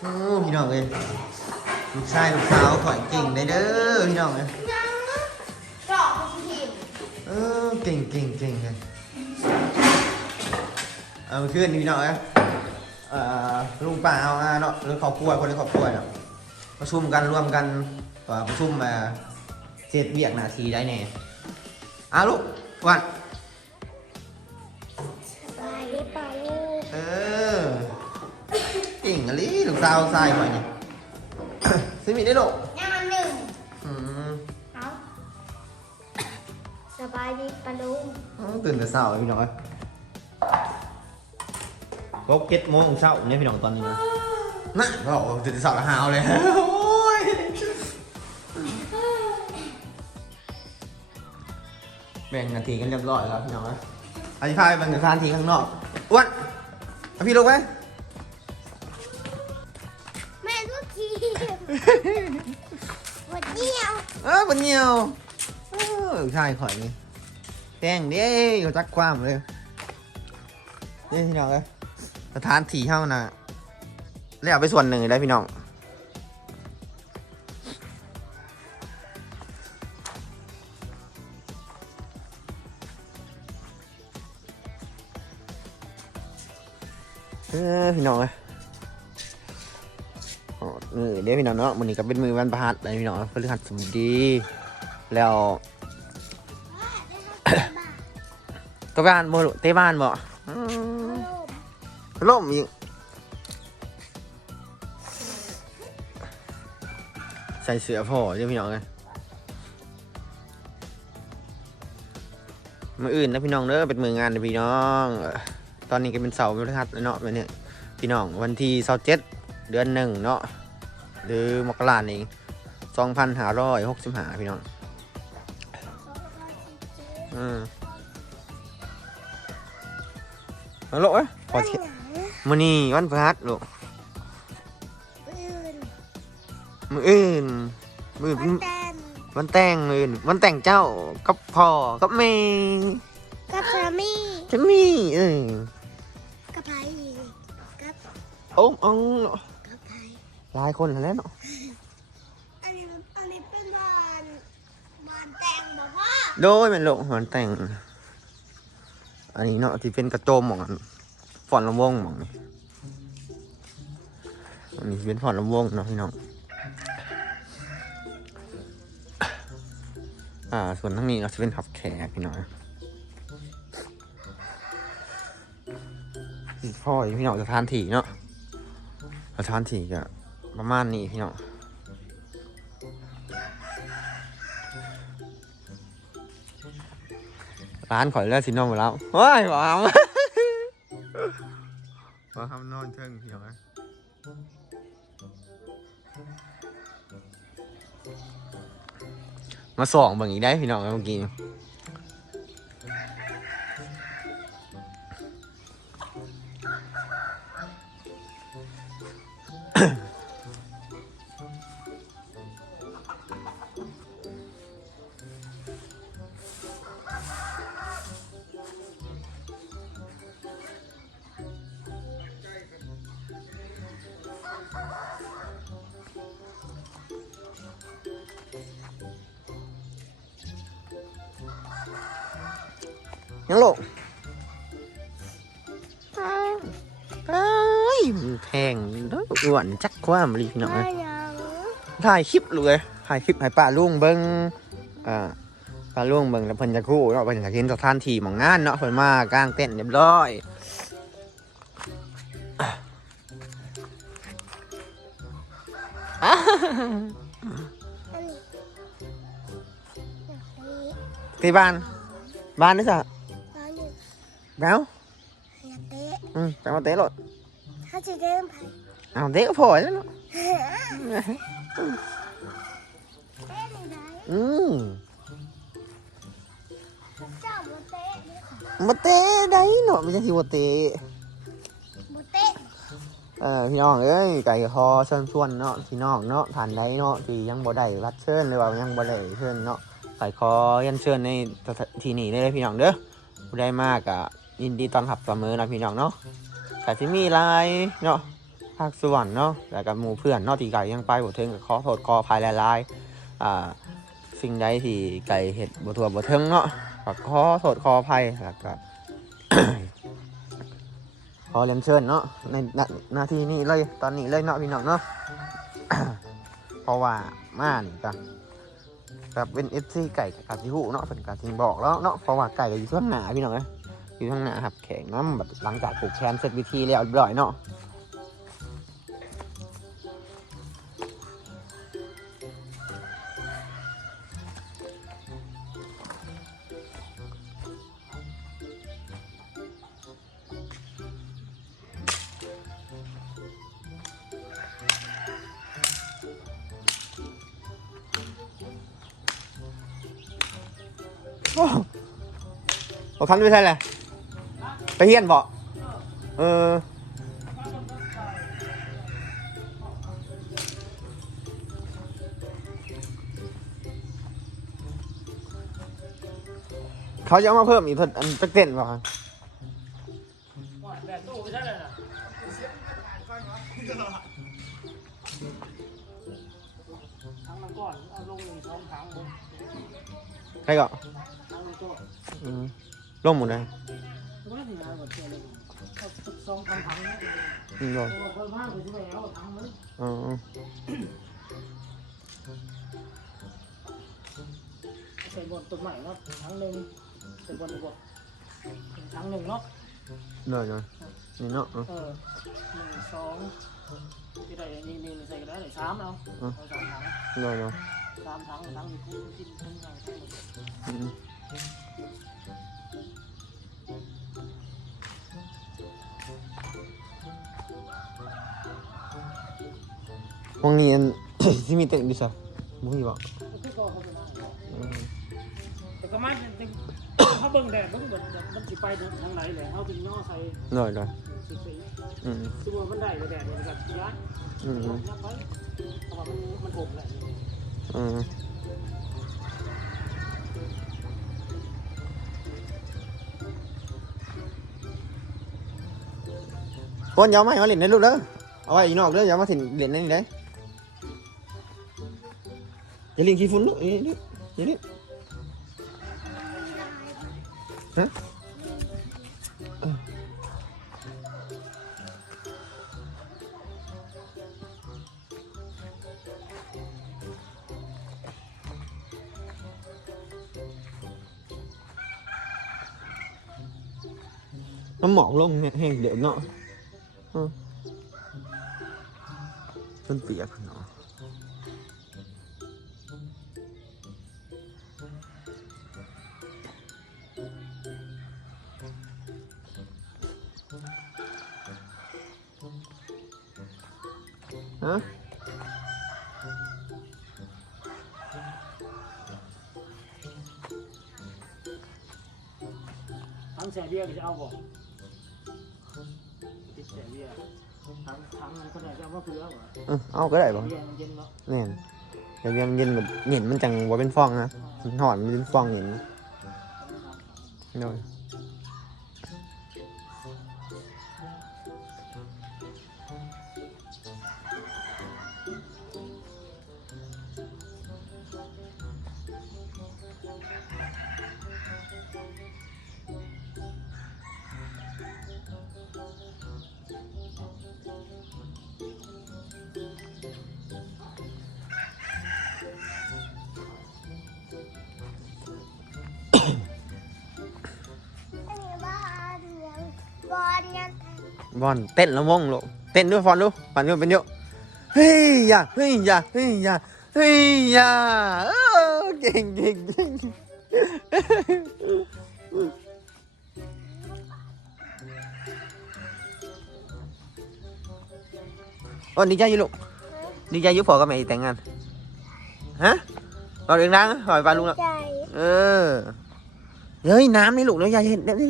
พี่น้องเลยลูกชายลูกสาวข่อยเก่งได้เด้อพี่น้องเลยยังกรอกพิมพ์เออเก่งเก่งเก่งเลยเอามาขึ้นพี่น้องเลยเอ่อลุงป่าเอาอาเนาะหรือครอบครัวคนในครอบครัวเนาะประชุมกันร่วมกันประชุมมาเจ็ดเวียกหนาทีได้แน่อะลูกวัน อะลิลูกสาวลูกชายข่อยนี่ ซื้อมีได้ลูกยังมันหนึ่งอืมเอาสบายดีปลาลูกอ๋อตื่นแต่เช้าเลยพี่น้องเอ้ยก็เก็ตโมงเช้าเนี่ยพี่น้องตอนนี้นะน่ะก็บอกว่าตื่นแต่เช้าแล้วหาวเลยโอ้ยแบ่งนาทีกันเรียบร้อยแล้วพี่น้องนะอธิพายแบ่งสถานที่ข้างนอกอ้วนเอาพี่ลงไหม เออบันเหี่ยวเออใช่ข่อยนี่แป้งเด้เขาจักความเลยนี่พี่น้องเอ้ยสถานที่เท่าน่ะแล้วเอาไปส่วนหนึ่งได้พี่น้องเออพี่น้องเอ้ยอ๋อ มือเดี๋ยวพี่น้องเนาะมือนี้ก็เป็นมือวันประหัสเลยพี่น้องพฤหัสบดีแล้วก็บ้านบ่ลูกเตะบ้านบ่ล่มอีกใส่เสื้อพ่อเดี๋ยวพี่น้องเลยมืออื่นนะพี่น้องเด้อเป็นมืองานนะพี่น้อง ตอนนี้ก็เป็นเสาร์พฤหัสเนาะวันนี้พี่น้องวันที่เสาร์เจ็ดเดือนหนึ่งเนาะ หรือมกราเองสองพันห้าร้อยหกสิบห้าพี่น้องอืมฮัลโหลเอ้ยขอเช็ดมื้อนี้วันพฤหัสลูกอื่นมื้ออื่นมื้อวันแตนวันแต่งมื้ออื่นวันแต่งเจ้ากับพ่อกับแม่กับสามีจะมีเออกับไผ่กับโอ้เอ๋เนาะกับไผ่ หลายคนแล้วเนาะอันนี้มันอันนี้เป็นบานบานแตงบอกว่าโดยแม่นลูกวันแต่ง อันนี้เนาะที่เป็นกระโจมหม่องอันฟอนลำวงหม่องนี่อันนี้เป็นฟอนลำวงเนาะพี่น้องอ่าส่วนทั้งนี้เราจะเป็นขับแขกพี่น้องพ่อพี่น้องจะทานถี่เนาะจะทานถี่ก็ ประมาณนี้พี่น้องร้านข่อยเลือกสิน้องหมดแล้วว้ายว้าวว้าวทำนอนเชิงพี่น้องนะมาส่องเบิ่งอีกได้พี่น้องเมื่อกี้ ยังโลกเอ้ยมันแพงเด้ออ้วนจักความรีพี่น้องมาเอ้ยยังถ่ายคลิปเลยถ่ายคลิปให้ป้าลุงเบิ้งอ่าป้าลุงเบิ้งแล้วเพิ่นจะคู่เนาะเพิ่นจะเห็นสถานที่หมองงานเนาะเพิ่นมากางเต้นท์เรียบร้อยอะอันนี้อันนี้ที่บ้านบ้านนี่จ้ะอันนี้ แบวอย่าเตะอืมจะมาเตะรถถ้าจะเดินไปเอาเตะก็พอแล้วเนาะเตะไหนอืมเจ้าบ่เตะเนี่ยมาเตะได้เนาะไม่ใช่ที่ว่าเตะบ่เตะเออพี่น้องเอ้ยไก่คอเชิญชวนเนาะพี่น้องเนาะผ่านได้เนาะที่ยังบ่ได้รับเชิญหรือว่ายังบ่ได้เชิญเนาะไก่คอยันเชิญในที่นี่ได้เลยพี่น้องเด้อผู้ได้มากอะ ยินดีตอนรับเสมอนะพี่น้องเนาะแต่ที่มีอะไรเนาะภาคส่วนเนาะแล้วกับหมู่เพื่อนเนาะที่ไก่ยังไปบ่ถึงก็ขอโทษขอภัยหลายๆอ่าสิ่งใดที่ไก่เฮ็ดบ่ทัวบ่ถึงเนาะก็ขอโทษขออภัยแล้วก็ขอเรียนเชิญเนาะในหน้าที่นี้เลยตอนนี้เลยเนาะพี่น้องเนาะเพราะว่ามานี่ก็กับเป็น FC ไก่กับที่หูเนาะเป็นการที่บอกแล้วเนาะเพราะว่าไก่ก็อยู่ข้างหน้าพี่น้องเอ้ย อยู่ข้างหน้าครับแข่งน้ำแบบหลังจากผูกแขนเสร็จวิธีแล้วเรียบร้อยเนาะโอ้บอกคัน ไม่ใช่เลยไปเฮียนบอกเออเขาจะเอามาเพิ่มอีกเพิ่นอันจักเต้นบอกแบกตู้ไม่ใช่เลยนะทั้งมันก่อนเอาลงหนึ่งสองถังบนใครก็ทั้งมันก็อืมล่มหมดเลย ไม่ได้ถึงงานหมดเลยเอาสองถังถังเนี่ยอืมโดนตัวคนมากไปที่ไหนึ่งสองที่ใดนี่นี่ใส่กันได้เลยสามเอาเอาสามถังโดนโดนสามถังถังมีคู่ที่ทั้งไงทั้งหมดอืมห้องนี้อัน ที่มีเต้นดิซะบุ้ยบอกก็ก็เขาเป็นอะไรอืมแต่ก็มาแต่เขาเบิ่งแดดเบิ่งแดดมันสิไปทางไหนแหละเขาถึงย่อใส่โดนโดนสิสิอืมตัวมันได้แดดมันก็ย้ายอืมอืมยับไปเพราะว่ามันมันผมแหละอืมคนอยาวมาให้มาเล่นในลูกเด้อเอาไว้อีกนอกเด้ออยาวมาถิ่นเล่นในนี่ได้อ ย่าเล่นขี้ฝุ่นลูกนี่นี่นี่นี่ฮะเออมันหมอกลงเนี่ยแห้งเดี๋ยวเนาะเออมันเปียกเนาะ ฮะทั้งแสเบี้ยก็จะเอาบ่ติดแสเบี้ยทั้งทั้งมันคนไหนจะเอามาเพื่อบ่เออเอาก็ได้บ่เบี้ยมันเย็นเนาะแน่นเดี๋ยวเย็นๆแบบเห็นมันจังว่าเป็นฟองนะมันหอนมันเป็นฟองเห็นโดย บอลเต้นแล้ววงลูกเต้นด้วยฟอนดูฝั โอ้ดีใจอยู่ลูกดีใจอยู่พอกับแม่แต่งงานฮะเราเด็กดังหอยปลาลุงแล้วใจเออเฮ้ยน้ำนี่ลูกเนาะยายเห็นนี่นี่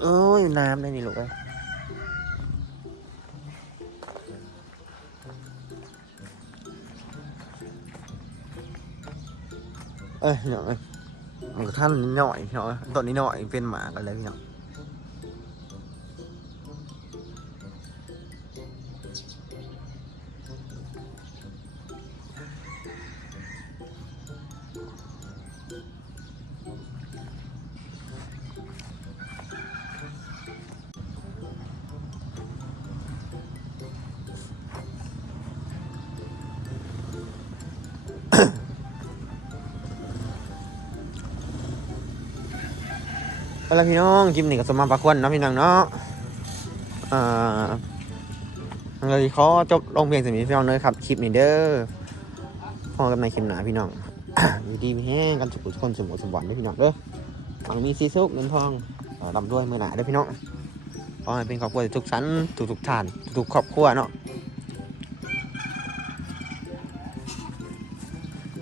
โอ้ยน้ำนี่นี่ลูกเอ้ยเอ้ยพี่น้องเอ้ยมันก็ท่านนิดหน่อยพี่น้องเอ้ยตอนนี้หน่อยเป็นหมากันเลยพี่น้อง อะไรพี่น้องคลิปนี้ก็สมมาประควนนะพี่น้องเนาะอ่าเรเขอจบลงเพียงสมิพี่น้องเลยครับคลิปนี้เด้อพอกันในคลิปหนาพี่น้องอยู่ดีแห้งกันสุขุคนสมบูรณ์สมบัติได้พี่น้องเด้อฝังมีซีซุกเงินทองลำด้วยมือหนาด้วยพี่น้องขอให้เป็นครอบครัวทุกชั้นทุกทุกฐานทุกครอบครัวเนาะ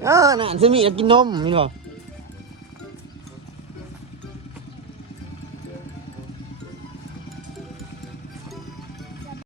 อ่าน่านสมีอยากกินนมนี่บ่